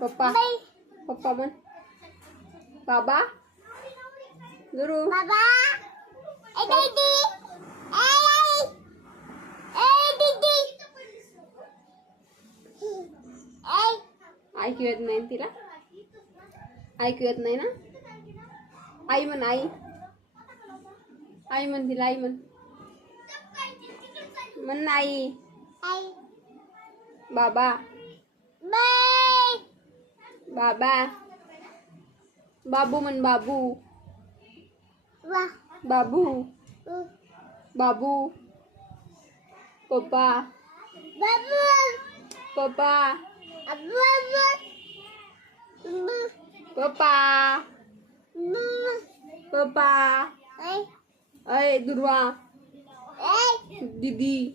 પપ્પા પપ્પા મન બાબા ગુરુ બાબા એ દીદી એ આઈ એ દીદી એ આઈ ક્યુ યત નહીં તીરા આઈ ક્યુ યત નહીં ના આઈ મન આઈ આઈ મન તીલા આઈ મન મન આઈ આઈ બાબા Baba. Babu men babu. Wah. Babu. Babu. Papa. Babu. Papa. Babu. Papa. Papa. Hai. Hai, Durwa. Hai. Didi.